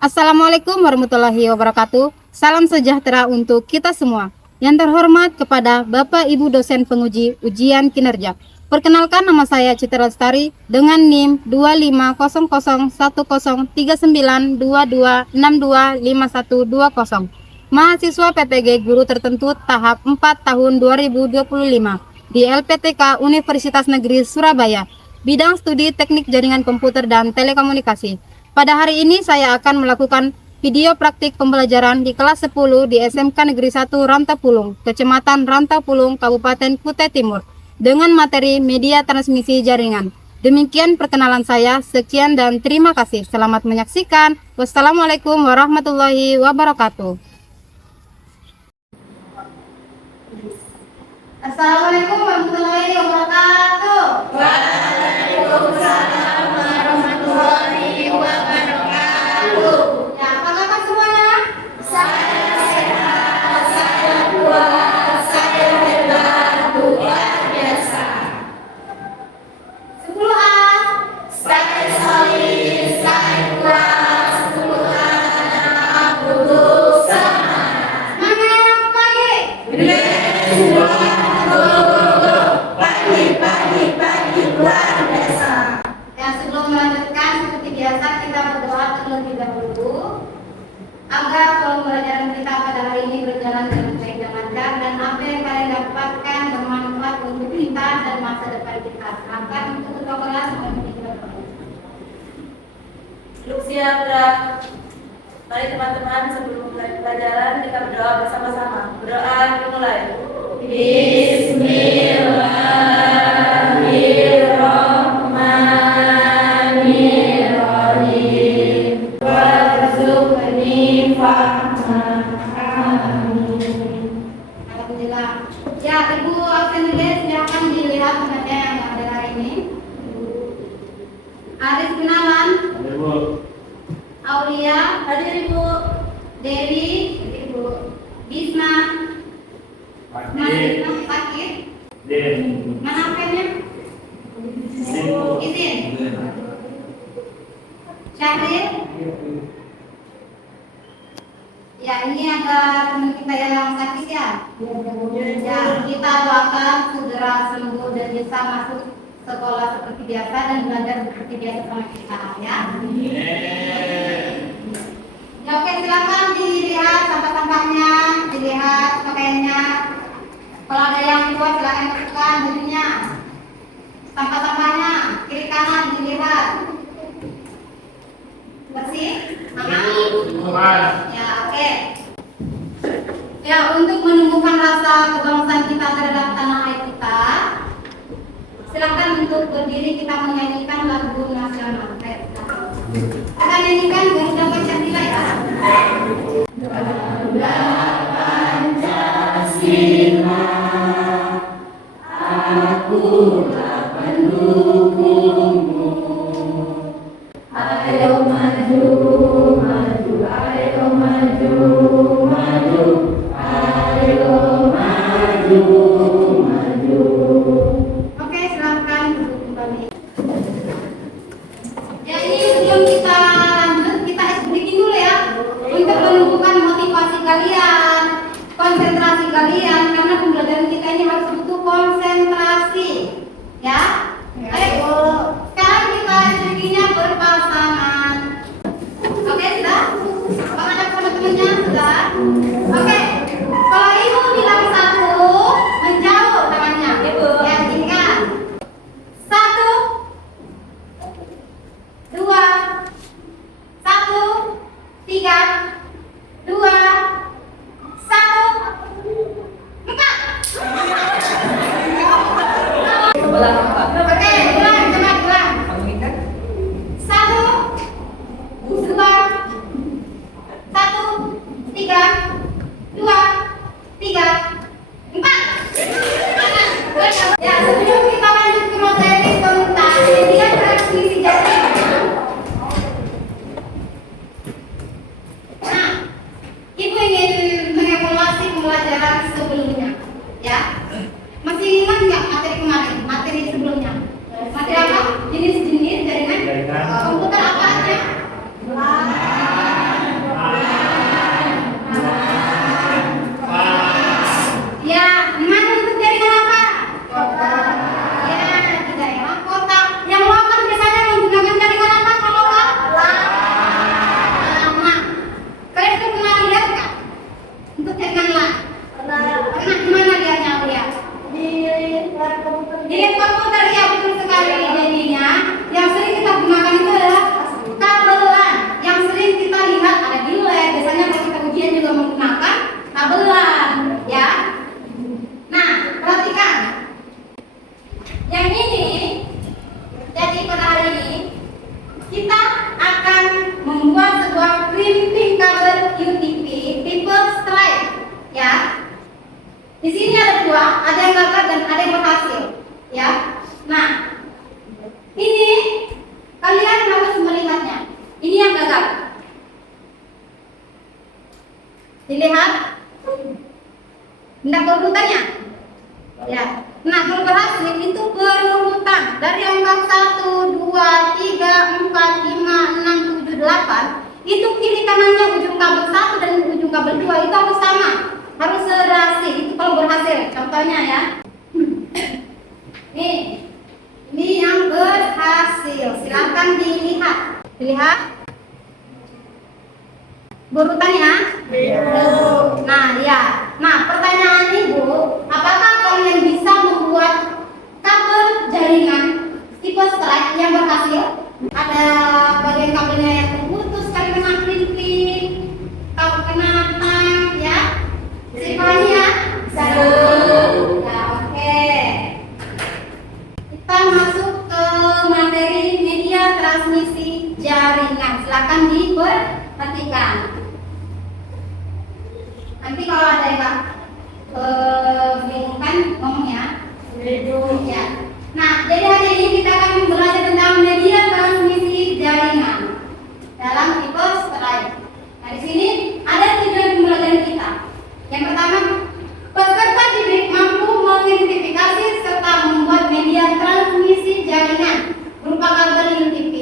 Assalamualaikum warahmatullahi wabarakatuh. Salam sejahtera untuk kita semua. Yang terhormat kepada Bapak Ibu dosen penguji ujian kinerja. Perkenalkan, nama saya Citra Lestari dengan NIM 2500103922625120. Mahasiswa PTG Guru Tertentu tahap 4 tahun 2025 di LPTK Universitas Negeri Surabaya. Bidang studi Teknik Jaringan Komputer dan Telekomunikasi. Pada hari ini saya akan melakukan video praktik pembelajaran di kelas 10 di SMK Negeri 1 Rantapulung, Kecamatan Rantapulung, Kabupaten Kutai Timur, dengan materi media transmisi jaringan. Demikian perkenalan saya, sekian dan terima kasih. Selamat menyaksikan. Wassalamualaikum warahmatullahi wabarakatuh. Assalamualaikum warahmatullahi wabarakatuh. Waalaikumsalam warahmatullahi wabarakatuh. Ya, apa kabar semuanya? Saya sehat, saya kuat, saya hebat, luar biasa. 10A. Saya solid, saya kuat, 10A adalah putus semangat. Semangat pagi. Pagi luar biasa. Ya, sebelum melanjutkan seperti biasa kita berdoa terlebih dahulu agar pembelajaran kita pada hari ini berjalan dengan baik dan lancar, dan apa yang kalian dapatkan bermanfaat untuk kita dan masa depan kita. Akan untuk ketua kelas mohon kita berdoa. Duduk siap, gerak. Mari teman-teman, sebelum mulai pelajaran kita berdoa bersama-sama. Berdoa dimulai. Bismillahirrahmanirrahim. Warzuqni fahman. Amin. Alhamdulillah. Ya, Ibu absen silakan dilihat penanya yang ada hari ini. Aris Gunawan, Aulia, Hadir Ibu. Dewi, Ibu Bisma, Mas Bisma sakit. Mana apanya? Izin. Syahril. Ya, ini ada teman kita yang sakit ya. Ya, kita doakan segera sembuh dan bisa masuk sekolah seperti biasa dan belajar seperti biasa sama kita ya. Ya, oke, silakan dilihat sampah-sampahnya, dilihat pakaiannya. Kalau ada yang tua silakan masukkan bajunya. Sampah-sampahnya kiri kanan dilihat. Bersih? Aman? Ya, oke. Ya, untuk menumbuhkan rasa kebangsaan kita terhadap tanah air kita, silakan untuk berdiri kita menyanyikan lagu nasional. Kita nyanyikan Garuda Pancasila ya. Garuda Pancasila, akulah pendukungmu. Ayo maju, maju, ayo maju, maju, ayo maju, maju. Oke, silakan duduk kembali. Ya, ini sebelum kita lanjut, kita bikin dulu ya, untuk menumbuhkan motivasi kalian, konsentrasi kalian, karena pembelajaran kita ini harus butuh konsentrasi, ya. Ayo, sekarang kita bikinnya berpasangan. Oke, sudah? Apakah ada teman-temannya? Sudah? Oke, kalau ibu bilang satu, menjauh tangannya. Ya, sini kan. 1, 2, 1, 3, 2, 1, 4. Sebelah empat. Oke, dari angka 1, 2, 3, 4, 5, 6, 7, 8, itu kiri kanannya ujung kabel 1 dan ujung kabel 2 itu harus sama. Harus serasi, itu kalau berhasil. Contohnya ya. Nih, ini yang berhasil. Silakan dilihat. Dilihat. Berurutan ya? Nah, ya. Nah, pertanyaan Ibu, apakah kalian bisa membuat kabel jaringan tipe strike yang berhasil? Ada bagian kabelnya yang terputus, kali kena klinting, kabel kena tang, ya? Sifanya? Ya, oke. Kita masuk ke materi media transmisi jaringan. Silakan diperhatikan. Nanti kalau ada yang bingung kan ngomongnya. Ya. Nah, jadi hari ini kita akan belajar tentang media transmisi jaringan dalam tipe strike. Nah, di sini ada 3 pembelajaran kita. Yang pertama, peserta didik mampu mengidentifikasi serta membuat media transmisi jaringan berupa kabel UTP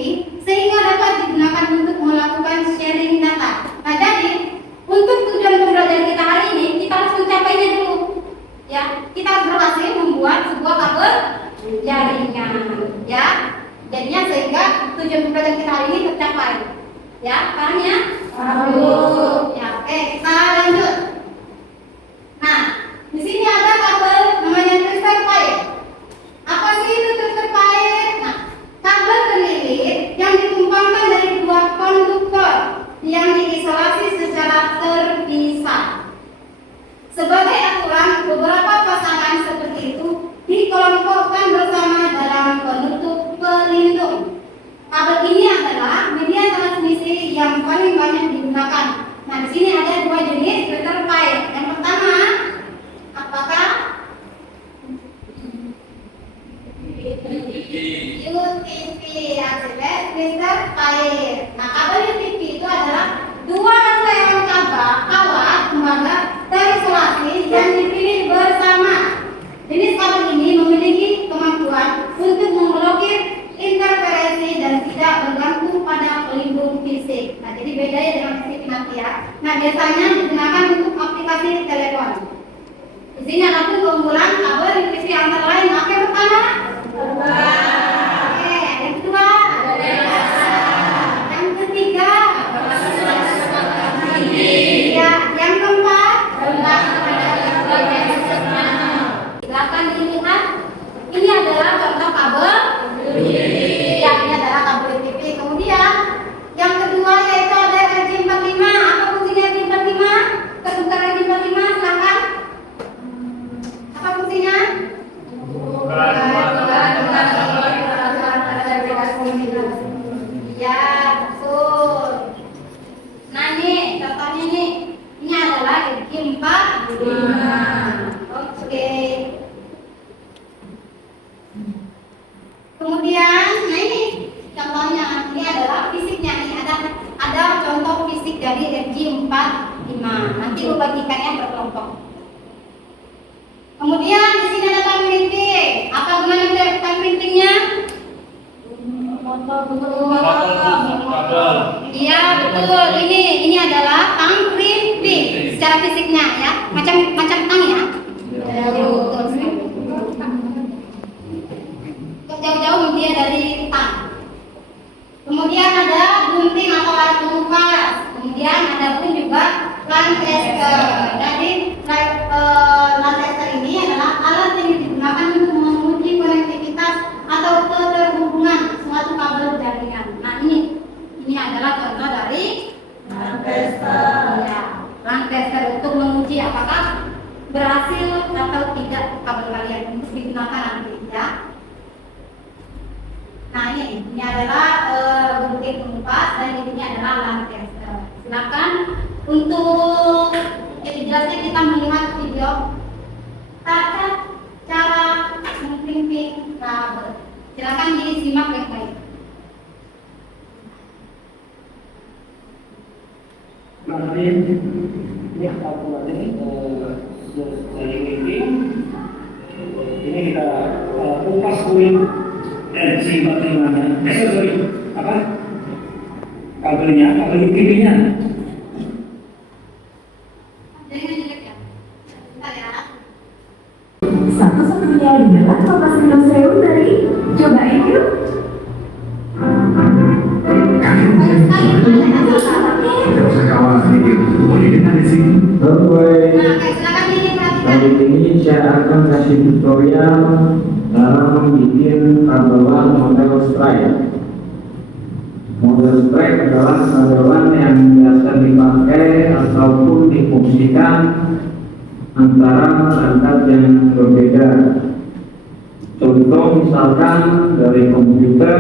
sehingga dapat digunakan untuk melakukan sharing data. Nah, jadi untuk tujuan pembelajaran kita hari ini, kita harus mencapainya dulu. Ya, kita harus berhasil membuat sebuah kabel jaringan. Ya, jadinya sehingga tujuan pembelajaran kita hari ini tercapai. Ya, paham ya? Paham. Ya, oke, kita lanjut. Nah, di sini ada kabel namanya twistor pair. Apa sih itu twistor pair? Nah, kabel terlilit yang ditumpangkan dari 2 konduktor yang diisolasi secara terpisah. Sebagai aturan, beberapa pasangan seperti itu dikelompokkan bersama dalam penutup pelindung. Kabel ini adalah media transmisi yang paling banyak digunakan. Nah, di sini ada 2 jenis twistor pair. Yang pertama, apakah? UTP, ACB, twistor pair. Nah, kabel UTP itu adalah 2 rangkaian kawat tembaga terisolasi yang dipilih bersama. Jenis kabel ini memiliki kemampuan untuk memblokir interferensi dan tidak bergantung pada pelindung fisik. Nah, jadi bedanya dengan fisik nanti ya. Nah, biasanya digunakan untuk aplikasi telepon. Di sini ada pun keunggulan kabel UTP antara lain. Apa yang pertama? Oke, yang kedua? Yang ketiga? Ya, yang keempat? Silakan dilihat. Ini adalah contoh kabel. Ya, ini adalah kabel UTP. Kemudian yang kedua yaitu ada RJ45. Apa fungsinya RJ45? Ketukar RJ45, silakan. Apa fungsinya? Ya, betul. Nah, ini contohnya nih. Ini adalah RJ45. Oke. Kemudian, nah ini contohnya, ini adalah fisiknya nih. Ada contoh fisik dari RJ45. Nanti bagikannya berkelompok. Kemudian di sini ada tang printing. Apa gunanya tang printingnya? Iya, betul. Ini adalah tang printing secara fisiknya ya. Macam tang ya. Jauh-jauh dia dari tang. Kemudian ada gunting atau alat pengupas. Kemudian ada pun juga Lancaster. Jadi Lancaster ini adalah alat yang digunakan untuk menguji konektivitas atau keterhubungan suatu kabel jaringan. Nah, ini adalah contoh dari Lancaster. Ya, Lancaster untuk menguji apakah berhasil atau tidak kabel kalian untuk digunakan nanti ya. Nah, ini adalah gunting pengupas dan ini adalah Lancaster. Silakan untuk jelasnya kita melihat video cara mengklipping kabel. Silakan disimak baik-baik. Ini kalkulasi jaring ini kita kupas kulit simpan temannya. Sorry, apa? Kabelnya, kabel UPV-nya. Satu-satunya di depan Bapak Sewu dari cobain yuk. Tidak usah khawatir sedikit, boleh dengar di sini. Kali ini saya akan kasih tutorial cara membuat kabelan model strike. Model strike adalah kabelan yang biasa dipakai ataupun difungsikan antara perangkat yang berbeda. Contoh misalkan dari komputer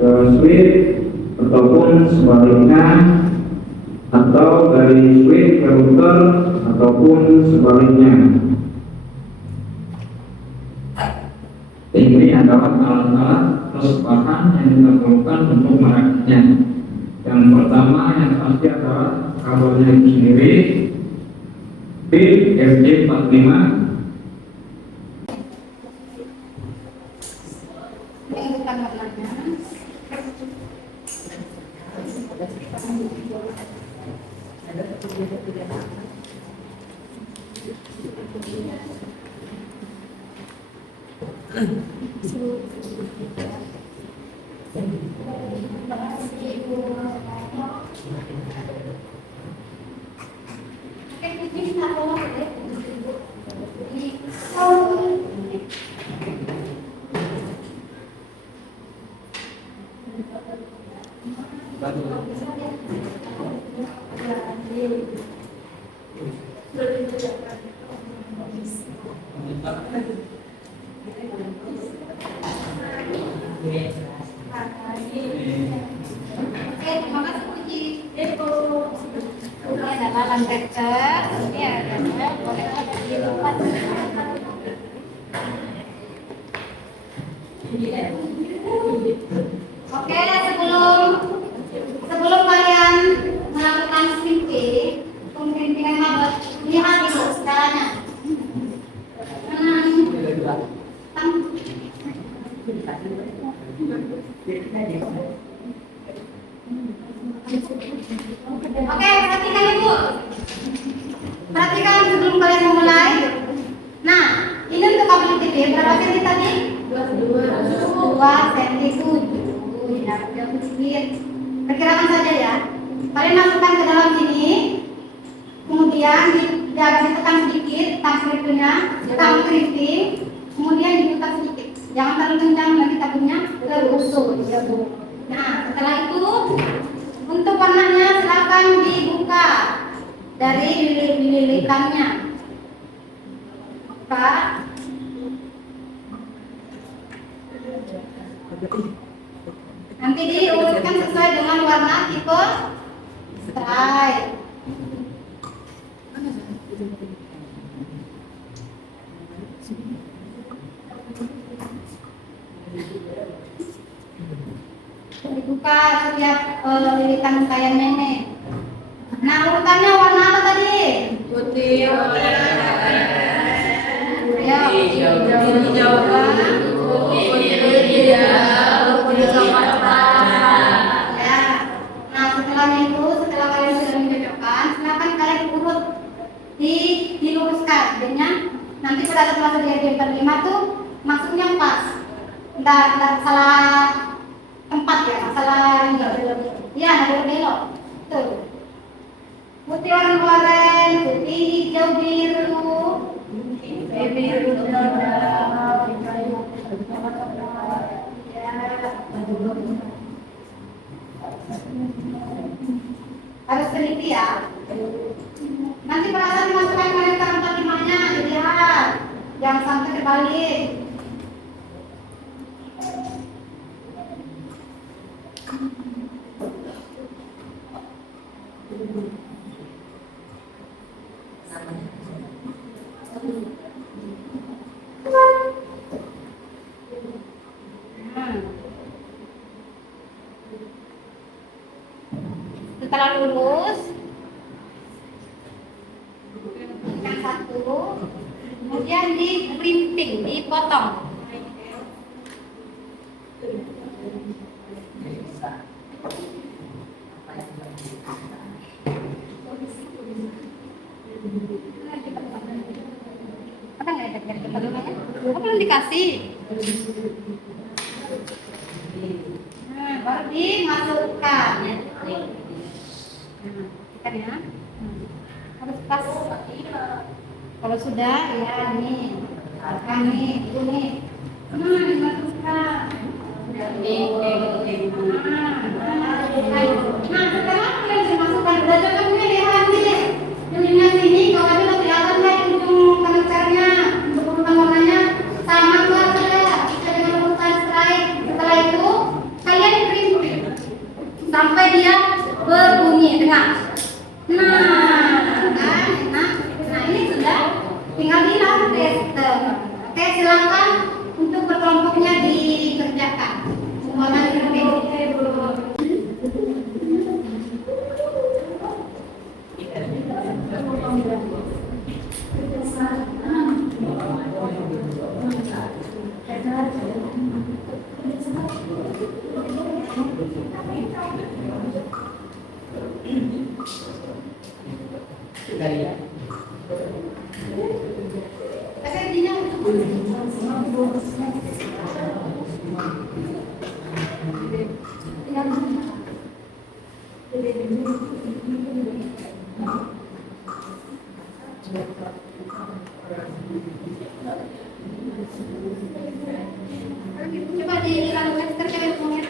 ke switch ataupun sebaliknya, atau dari switch ke router ataupun sebaliknya. Ini adalah alat-alat plus bahan yang kita perlukan untuk merakitnya. Yang pertama yang pasti adalah kabelnya itu sendiri, pin RJ45. Oke, sebelum kalian melakukan sweeping, pembimbingan mabes, lihat dulu skalanya. Oke, perhatikan ibu. Perhatikan sebelum kalian memulai. Nah, ini untuk kabel TV berapa senti tadi? 2 senti 7. Ya, udah sedikit. Perkirakan saja ya. Kalian masukkan ke dalam sini. Kemudian ditekan sedikit tang keriting. Kemudian diputar sedikit. Jangan terlalu kencang nanti tabungnya terusur. Nah, setelah itu untuk warnanya silakan dibuka dari lilitannya. Buka. Nanti diurutkan sesuai dengan warna tipe strike. Dibuka setiap lilitan kayak nenek. Nah, urutannya warna apa tadi? Putih, Ya, hijau. Ya. Nah, setelah kalian sudah mencocokkan, silakan kalian urut diluruskan. Jadinya nanti pada setelah di 45 tuh maksudnya pas. Enggak salah tempat ya, salah ya, ada belok. Tuh. Putih oranye, putih hijau biru. Harus teliti ya. Nanti pada saat dimasukkan kalian ke 45-nya dilihat, jangan sampai terbalik. Setelah lurus, yang satu, kemudian di rimping, dipotong. Ada nggak ya dari pertolongannya? Oh, belum dikasih. Nah, baru dimasukkan. Kan ya. Harus pas. Kalau sudah, ya nih. Kan nih, itu nih. Dimasukkan. Nah, sekarang kalian dimasukkan. Udah cocok nih, lihat nih. Ujungnya sini, kalau tadi udah kelihatan kan ujung karakternya, untuk urutan warnanya sama nggak sudah? Bisa dengan urutan strike. Setelah itu kalian print sampai dia berbunyi, dengar. Nah ini sudah, tinggal di-test. Oke, silakan untuk berkelompoknya dikerjakan. Semuanya coba dilakukan terkait punya.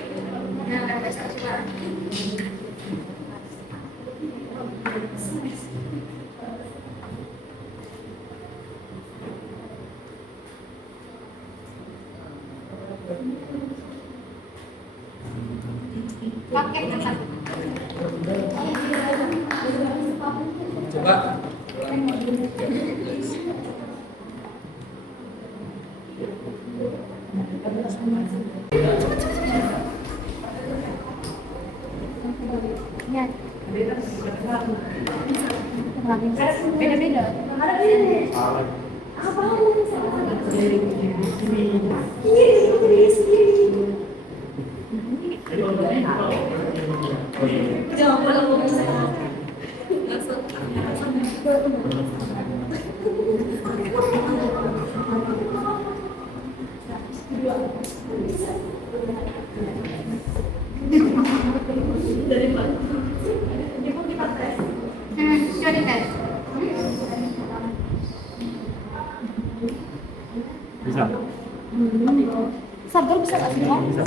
Pakai kertas. Coba. Ya. Beda-beda. Coba dites. Bisa. Sabar bisa nggak sih, Om? Bisa.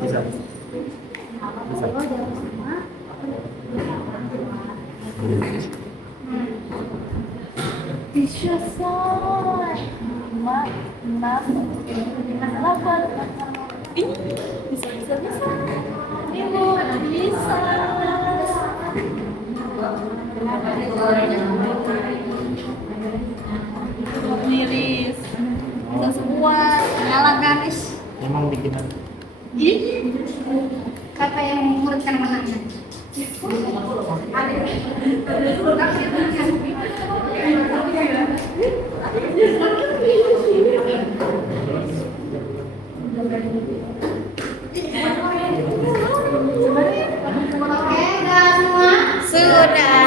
Bisa. Bisa say. Delapan. Bisa. Ibu bisa. Miris. Bisa semua. Nyala garis. Emang bikinan. Kata yang mengurutkan mananya. Oke, udah semua? Sudah.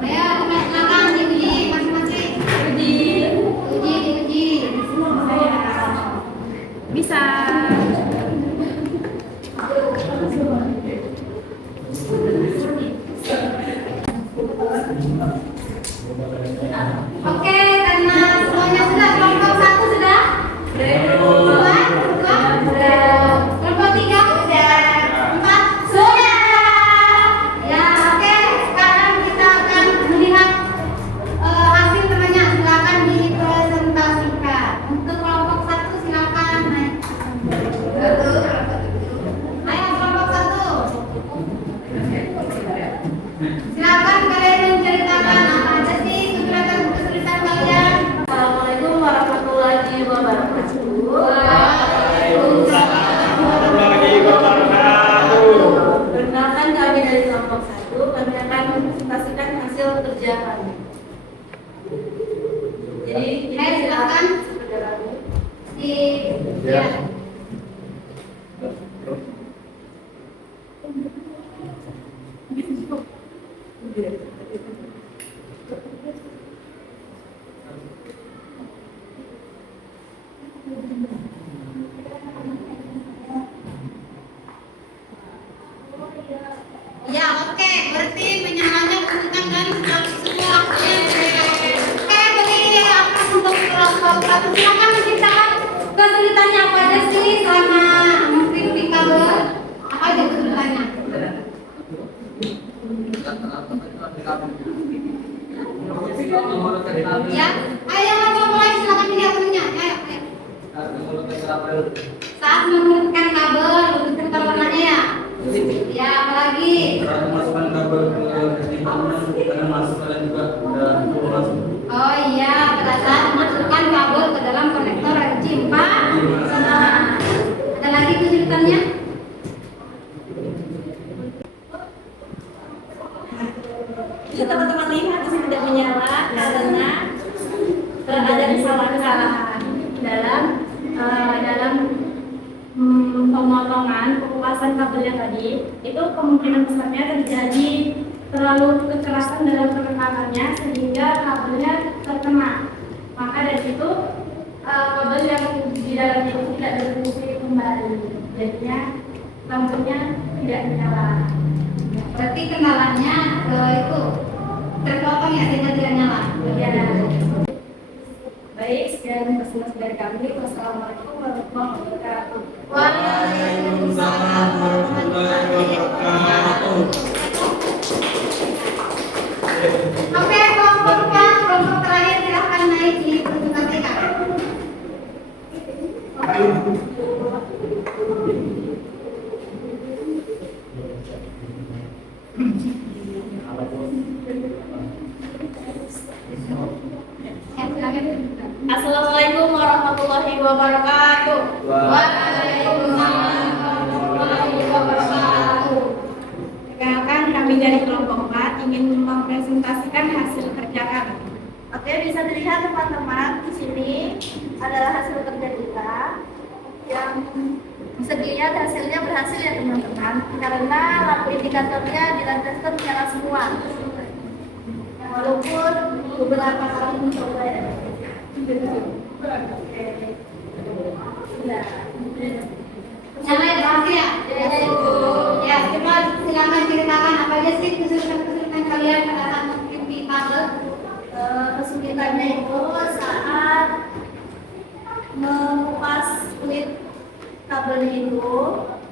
Ayo, makan diuji masing-masing. Diuji. Bisa. Oke, karena semuanya sudah Ya. Ya, oke. Berarti menyalahnya bukan dan semua. Oke, begini apa untuk kelompok silakan menceritakan kesulitannya apa aja sih selama mengkritik kabel? Apa aja kesulitannya? Ya, ayo mulai silakan pilih temennya. Ayo. Saat menurunkan kabel, untuk warnanya ya. Ya, apalagi? Memasukkan kabel ke ketimpangan, karena masukkan juga udah masuk. Oh iya, pada saat memasukkan kabel ke dalam konektor RJ4. Nah, ada lagi kesulitannya? Bisa teman-teman lihat di sini tidak menyala karena ada kesalahan dalam pemotongan pengupasan kabelnya tadi. Itu kemungkinan besarnya terjadi terlalu kekerasan dalam penekanannya sehingga kabelnya terkena. Maka dari itu kabel yang di dalamnya itu tidak berfungsi kembali. Jadinya lampunya tidak menyala. Berarti kendalanya itu terpotong ya, sehingga tidak nyala. Ya. Baik, sekian presentasi dari kami. Wassalamualaikum warahmatullahi wabarakatuh. Waalaikumsalam warahmatullahi wabarakatuh. Oke, kelompok terakhir silahkan naik di presentasi kami. Assalamualaikum warahmatullahi wabarakatuh. Waalaikumsalam warahmatullahi wabarakatuh. Perkenalkan, kami dari kelompok 4 ingin mempresentasikan hasil kerja kami. Oke, bisa dilihat teman-teman di sini adalah hasil kerja kita yang bisa dilihat hasilnya berhasil ya teman-teman, karena lampu indikatornya di lantai menyala semua. Walaupun beberapa kali mencoba ya. Nyala ya, berhasil ya? Ya, coba silakan ceritakan apa aja sih kesulitan kalian pada saat mengkritik kabel? Kesulitannya itu saat mengupas kulit kabelnya itu,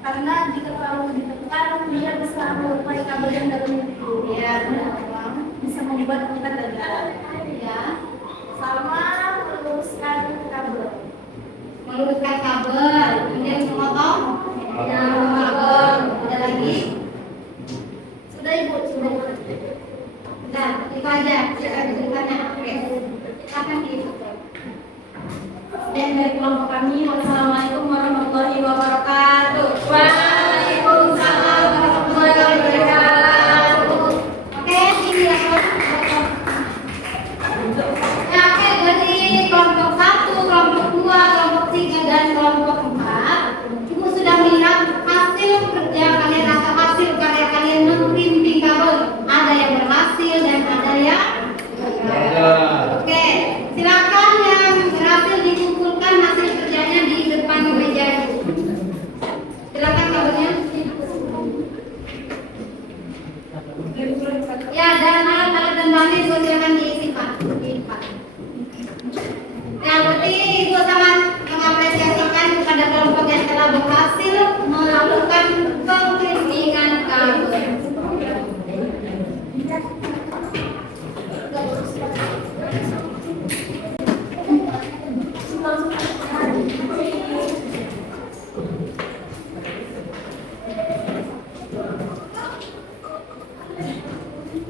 karena jika terlalu ditekan dia bisa melukai kabel yang dalam itu. Ya, benar. Bisa membuat kita gagal. Ya, Sama meluruskan kabel. meluruskan kabel, kemudian memotong. Ya, kabel. Ada lagi? Sudah ibu, sudah. Nah, itu aja ceritanya. Oke, silakan diikuti. Dan dari kelompok kami, wassalamualaikum warahmatullahi wabarakatuh. Waalaikumsalam warahmatullahi wabarakatuh. Oke, ini ya. Ya, oke, dari kelompok 1, kelompok 2, kelompok 3, dan kelompok 4, Ibu sudah melihat hasil kerja kalian atau hasil karya kalian mengkrimping kabel. Ada yang berhasil dan ada yang gagal. Oke, silakan yang berhasil dikumpulkan hasil kerjanya di depan meja Ibu. Silakan kabelnya. Ya, dan alat-alat dan bahannya juga silakan diisi Pak. Ya, berarti Ibu sangat mengapresiasikan kepada kelompok yang telah berhasil melakukan pengkrimpingan kabel.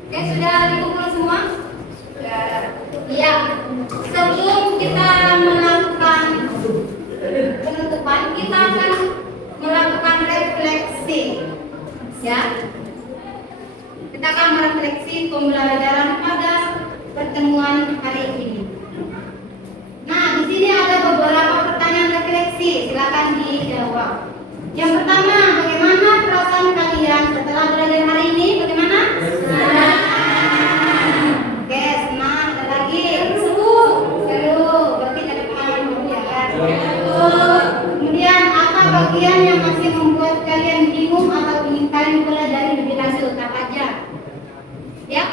Oke, sudah dikumpul semua? Iya. Sebelum kita melakukan penutupan, kita akan melakukan refleksi. Ya. Kita akan merefleksi pembelajaran pada pertemuan hari ini. Nah, di sini ada beberapa pertanyaan silakan dijawab. Yang pertama, bagaimana perasaan kalian setelah belajar hari ini? Bagaimana? Senang. Oke, senang. Ada lagi? Seru. Berarti ada pengalaman baru ya kan? Kemudian apa bagian yang masih membuat kalian bingung atau ingin kalian pelajari lebih lanjut? Apa aja? Ya?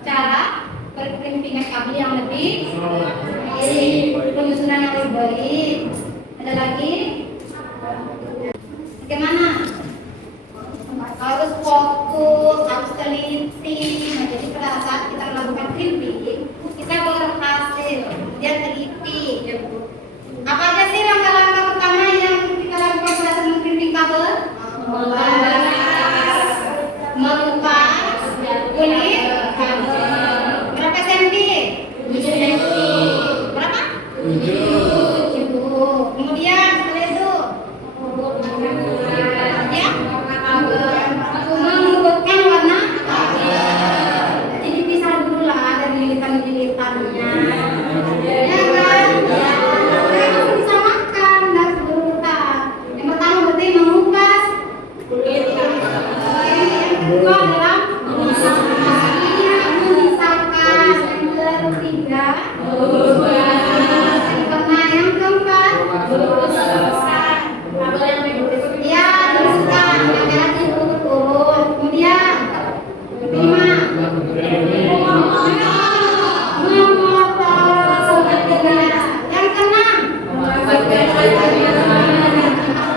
Cara perkembangan kabel yang lebih baik, penyusunan yang lebih baik. Ada lagi? Bagaimana? Harus fokus, harus teliti. Nah, jadi pada saat kita melakukan crimping, kita berhasil, kemudian teliti. Apa aja sih langkah-langkah pertama yang kita lakukan pada saat crimping kabel? Mengupas kulit kabel. Berapa senti? 7 senti. Berapa? 7. Kemudian setelah itu ya, mengubahkan warna kabel. Jadi dipisah dulu lah dari lilitan-lilitannya. Ya kan? Kita langsung disamakan dari berurutan. Yang pertama berarti mengupas kulit kabel. Yang kedua adalah memisahkan. Yang ketiga pernah yang keempat ya luruskan lagi turun. Kemudian kelima memotong.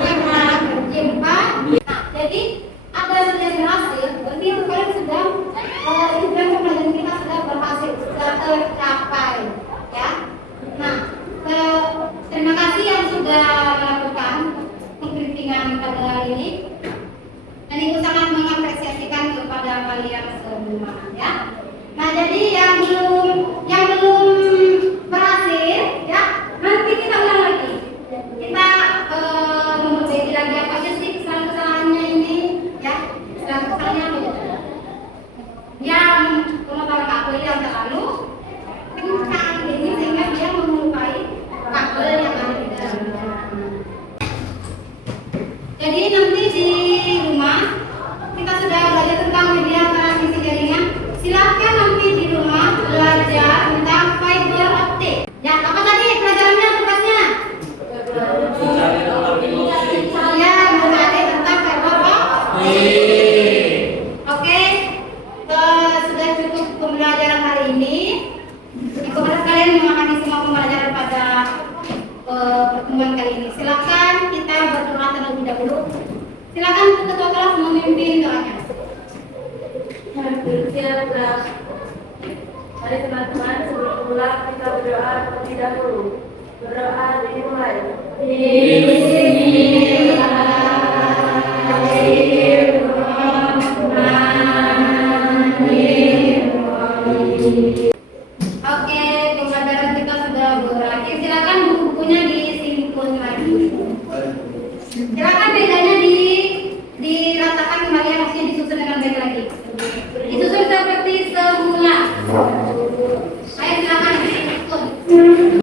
Yang keenam berjempat. Nah, jadi ada sudah berhasil, berarti itu kalian sudah program pembelajaran kita sudah berhasil, sudah tercapai ya. Nah, terima kasih yang sudah melakukan pengkritingan pada hari ini, dan ibu sangat mengapresiasikan kepada kalian semua ya. Nah, jadi yang belum berhasil ya, nanti kita ulang lagi. Kita memperbaiki lagi apa aja sih kesalahan-kesalahannya ini ya. Kesalahan-kesalahannya apa aja? Yang pengetahuan kabel yang terlalu kencang ini sehingga dia menyerupai kabel yang ada di dalamnya. Jadi nanti di rumah kita sudah belajar tentang media transmisi jaringan. Silakan nanti di rumah belajar tentang fiber optik. Ya, apa tadi pelajarannya tugasnya? Ya, mengenai tentang fiber optik. Oke, sudah cukup pembelajaran hari ini. Ibu harap kalian memahami semua pembelajaran pada pertemuan kali ini. Silakan kita berdoa terlebih dahulu. Silakan ketua kelas memimpin doanya. Mari teman-teman, sebelum pulang kita berdoa terlebih dahulu. Berdoa dimulai.